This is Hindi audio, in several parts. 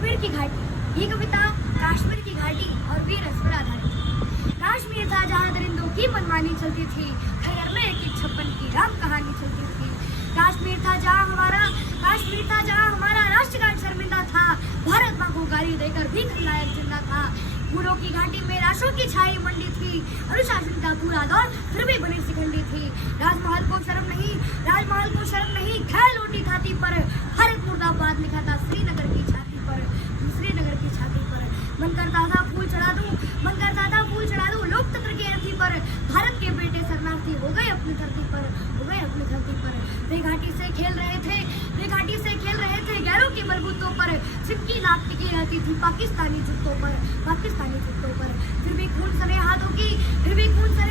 कश्मीर की घाटी। ये कविता कश्मीर की घाटी और वीर रस पर आधारित है। कश्मीर था जहाँ दरिंदों की मनमानी चलती थी, खैर में एक 56 की राम कहानी चलती थी। कश्मीर था जहाँ हमारा राष्ट्रगान शर्मिंदा था, भारत माँ को गाली देकर भी खलनायक जिंदा था। फूलों की घाटी में लाशों की छाई मंडी थी, अनुशासन का पूरा दौर फिर भी बनी सिकंडी थी। राजमहल को शर्म नहीं, खैर लोटी छाती पर, भारत मुर्दाबाद लिखा था श्रीनगर की छाती पर, श्रीनगर की छाती पर। मन करता था फूल चढ़ा दूं लोकतंत्र की अर्थी पर, भारत के बेटे शरणार्थी हो गए अपनी धरती पर। वे घाटी से खेल रहे थे गैरों के बलबूतों पर, छिपकी नाक टिकी रहती थी पाकिस्तानी जुत्तों पर। फिर भी खून सने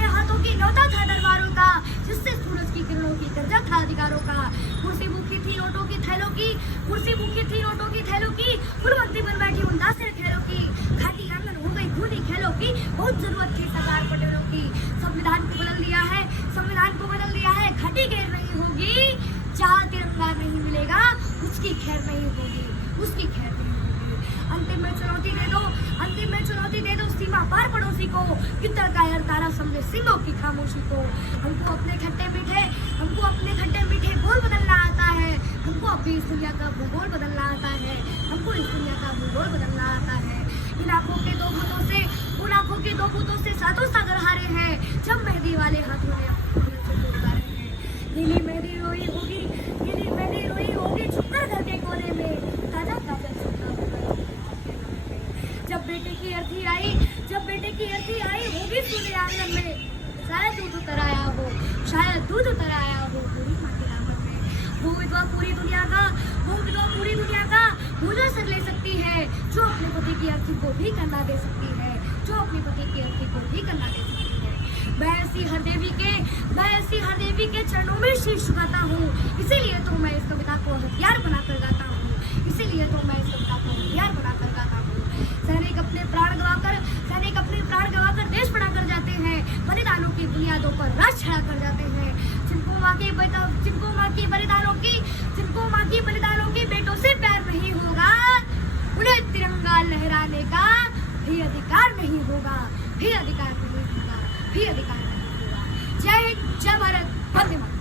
हाथों की न्योता था दरबारों का, जिससे सूरज की किरणों की गर्जा था अधिकारों का। कुर्सी भूखी थी नोटों की थैलों की, गुरुमंत्री बन बैठी मुंतासिर खेलों की। घाटी आंगन हो गई खूनी खेलों की, बहुत जरूरत थी सरदार पटेलों की। संविधान को बदल दिया है, घाटी गैर नहीं होगी, जहाँ तिरंगा नहीं मिलेगा उसकी खैर नहीं होगी। अंतिम में चुनौती दे दो सीमा पार पड़ोसी को, गिद्दड़ का हर तारा समझे सिंहों की खामोशी को। हमको अपने खट्टे मीठे बोल बदलना आता है, हमको अपनी इस दुनिया का भूगोल बदलना आता है। इन आंखों के दो बूतों से सातों सागर हारे हैं, जब मेहंदी वाले हाथों ने उतारे हैं। नीली मेहंदी रोई होगी छुपकर घर के कोने में, ताजा सुनना होगा। जब बेटे की अर्थी आई होगी सूर्य आंगन में, शायद दूध उतर आया हो पूरी माँ के दामन में। वो विधवा पूरी दुनिया का भूजा सर ले सकती है, जो अपने पति की अर्थी को भी करना दे सकती है। मैं ऐसी हर देवी के चरणों में शीश झुकाता हूँ, इसीलिए तो मैं इस कविता को हथियार बनाकर गाता हूँ। सैनिक अपने प्राण गवाकर देश बढ़ाकर जाते हैं, बलिदानों की बुनियादों पर राज छड़ा कर जाते हैं। जिनको माँ की बलिदानों की बेटों से प्यार नहीं होगा, उन्हें तिरंगा लहराने का भी अधिकार नहीं होगा। जय हिंद, जय भारत, वंदे मातरम।